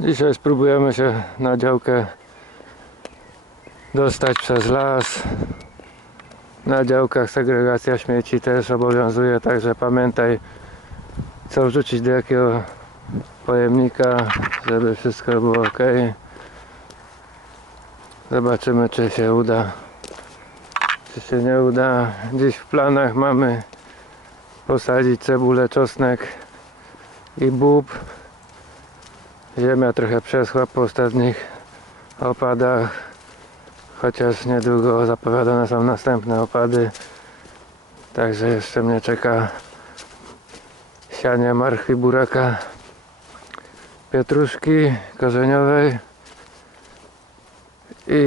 Dzisiaj spróbujemy się na działkę dostać przez las. Na działkach segregacja śmieci też obowiązuje, także pamiętaj co wrzucić do jakiego pojemnika, żeby wszystko było ok. Zobaczymy czy się uda. Czy się nie uda. Dziś w planach mamy posadzić cebulę, czosnek i bób. Ziemia trochę przeschła po ostatnich opadach, chociaż niedługo zapowiadane są następne opady. Także jeszcze mnie czeka sianie marchwi, buraka, pietruszki korzeniowej i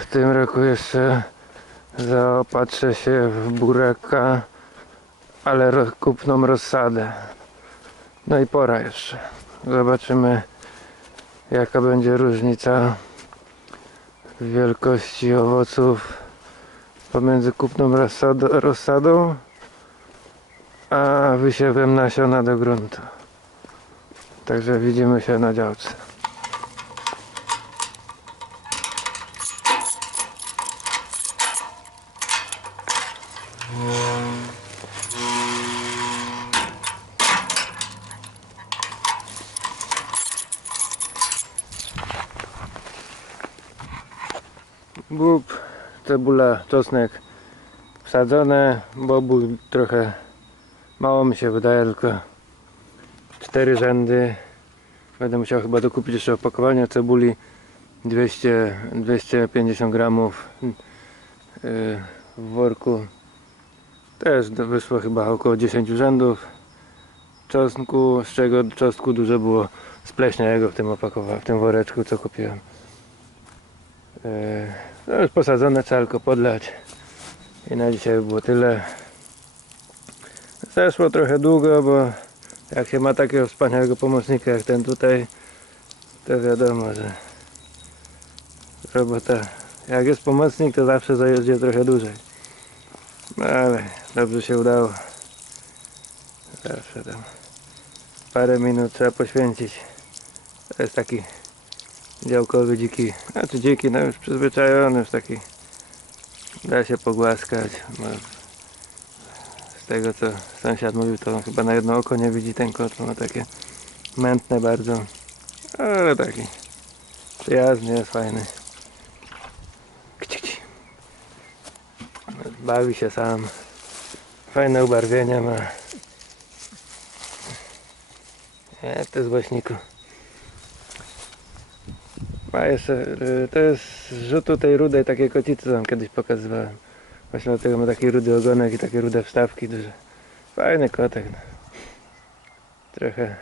w tym roku jeszcze zaopatrzę się w buraka, ale kupną rozsadę. No i pora jeszcze. Zobaczymy jaka będzie różnica wielkości owoców pomiędzy kupną rozsadą a wysiewem nasiona do gruntu. Także widzimy się na działce. Bób, cebula, czosnek wsadzone, bobu trochę mało mi się wydaje, tylko cztery rzędy. Będę musiał chyba dokupić jeszcze opakowanie cebuli 200, 250 gramów yy, w worku. Też wyszło chyba około 10 rzędów czosnku, z czego czosnku dużo było spleśniałego w tym opakowaniu, w tym woreczku co kupiłem. Yy, No już posadzone, trzeba podlać. I na dzisiaj by było tyle. Zeszło trochę długo, bo jak się ma takiego wspaniałego pomocnika jak ten tutaj, to wiadomo, że robota, jak jest pomocnik, to zawsze zajedzie trochę dłużej. No ale dobrze się udało. Zawsze tam parę minut trzeba poświęcić. To jest taki działkowy dziki, znaczy dziki, no już przyzwyczajony, już taki da się pogłaskać. Ma, z tego co sąsiad mówił, to chyba na jedno oko nie widzi ten kot, ma takie mętne bardzo, ale taki przyjazny, jest fajny. Bawi się sam, fajne ubarwienia ma. Jak to głośniku. A jeszcze, y, to jest z rzutu tej rudej takiej kocicy wam kiedyś pokazywałem. Właśnie dlatego ma taki rudy ogonek i takie rude wstawki duże. Fajny kotek. No. Trochę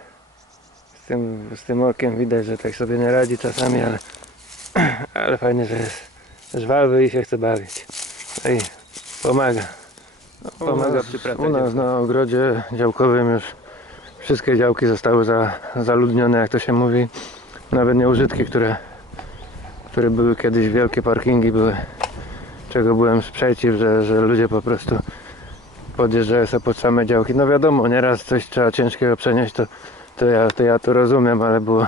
z tym, z tym okiem widać, że tak sobie nie radzi czasami, ale, ale fajnie, że jest żwawy i się chce bawić. No i pomaga. No, pomaga przy pracy. U nas na ogrodzie działkowym już wszystkie działki zostały za, zaludnione, jak to się mówi. Nawet nieużytki, które które były kiedyś wielkie parkingi były czego byłem sprzeciw, że, że ludzie po prostu podjeżdżają sobie pod same działki. No wiadomo, nieraz coś trzeba ciężkiego przenieść, to, to, ja, to ja to rozumiem, ale było,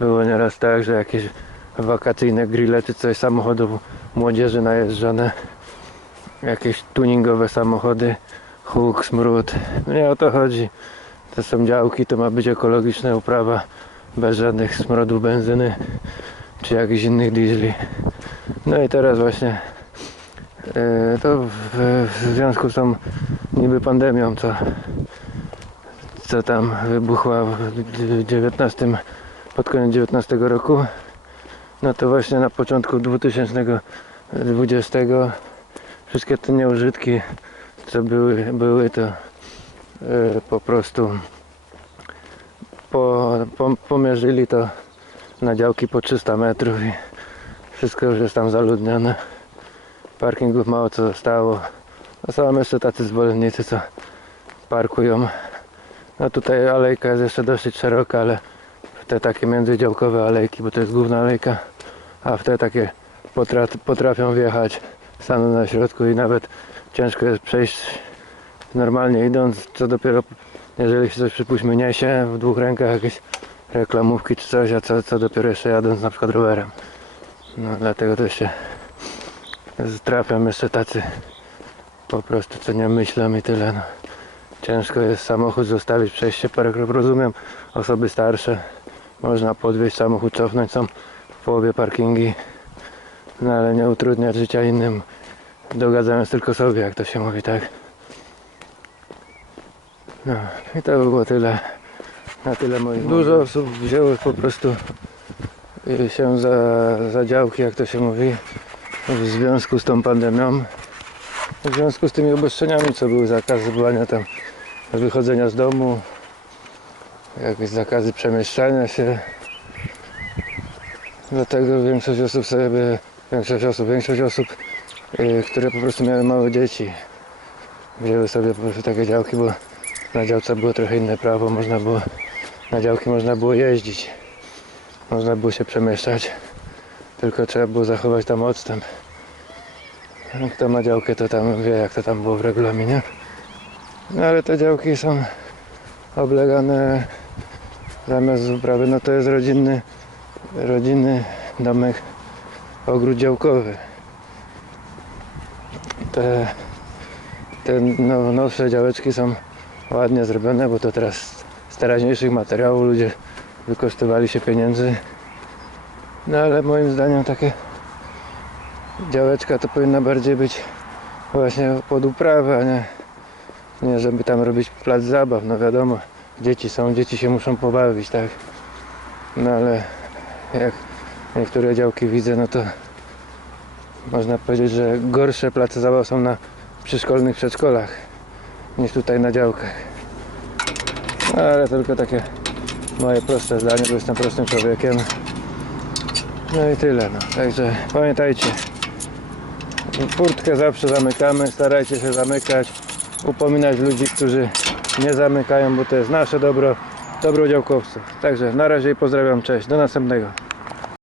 było nieraz tak, że jakieś wakacyjne grille czy coś samochodów młodzieży najeżdżone, jakieś tuningowe samochody, huk, smród. Nie o to chodzi. To są działki, to ma być ekologiczna uprawa bez żadnych smrodów benzyny czy jakichś innych diesli. No i teraz właśnie e, to w, w związku z tą niby pandemią, co, co tam wybuchła w 19, pod koniec 19 roku, no to właśnie na początku 2020 wszystkie te nieużytki, co były, były to e, po prostu po, po, pomierzyli to na działki po 300 metrów i wszystko już jest tam zaludnione. Parkingów mało co zostało. No są jeszcze tacy zwolennicy, co parkują. No tutaj alejka jest jeszcze dosyć szeroka, ale w te takie międzydziałkowe alejki, bo to jest główna alejka, a w te takie potra potrafią wjechać staną na środku i nawet ciężko jest przejść normalnie idąc, co dopiero jeżeli się coś przypuśćmy niesie w dwóch rękach jakieś reklamówki czy coś, a co, co dopiero jeszcze jadąc na przykład rowerem. No dlatego też się trafiam jeszcze tacy po prostu co nie myślą i tyle. No. Ciężko jest samochód zostawić, przejść się parę kroków. Rozumiem, osoby starsze można podwieźć samochód, cofnąć, są w połowie parkingi, no ale nie utrudniać życia innym, dogadzając tylko sobie, jak to się mówi, tak? No i to by było tyle. Na tyle moich Dużo osób wzięło po prostu y, się za, za działki, jak to się mówi, w związku z tą pandemią. W związku z tymi obostrzeniami, co były zakazy bywania tam wychodzenia z domu, jakieś zakazy przemieszczania się. Dlatego większość osób sobie, większość osób, większość osób, y, które po prostu miały małe dzieci, wzięły sobie po prostu takie działki, bo na działce było trochę inne prawo, można było, na działki można było jeździć, można było się przemieszczać, tylko trzeba było zachować tam odstęp. Kto ma działkę, to tam wie, jak to tam było w regulaminie. No ale te działki są oblegane zamiast uprawy, no to jest rodzinny, rodzinny domek, ogród działkowy. Te, te no, nowsze działeczki są ładnie zrobione, bo to teraz teraźniejszych materiałów ludzie wykosztowali się pieniędzy. No ale moim zdaniem takie działeczka to powinna bardziej być właśnie pod uprawę, a nie, nie żeby tam robić plac zabaw, no wiadomo, dzieci są, dzieci się muszą pobawić, tak? No ale jak niektóre działki widzę, no to można powiedzieć, że gorsze place zabaw są na przyszkolnych przedszkolach niż tutaj na działkach. Ale tylko takie moje proste zdanie, bo jestem prostym człowiekiem. No i tyle, no. Także pamiętajcie, furtkę zawsze zamykamy, starajcie się zamykać, upominać ludzi, którzy nie zamykają, bo to jest nasze dobro, dobro działkowców. Także na razie i pozdrawiam, cześć, do następnego.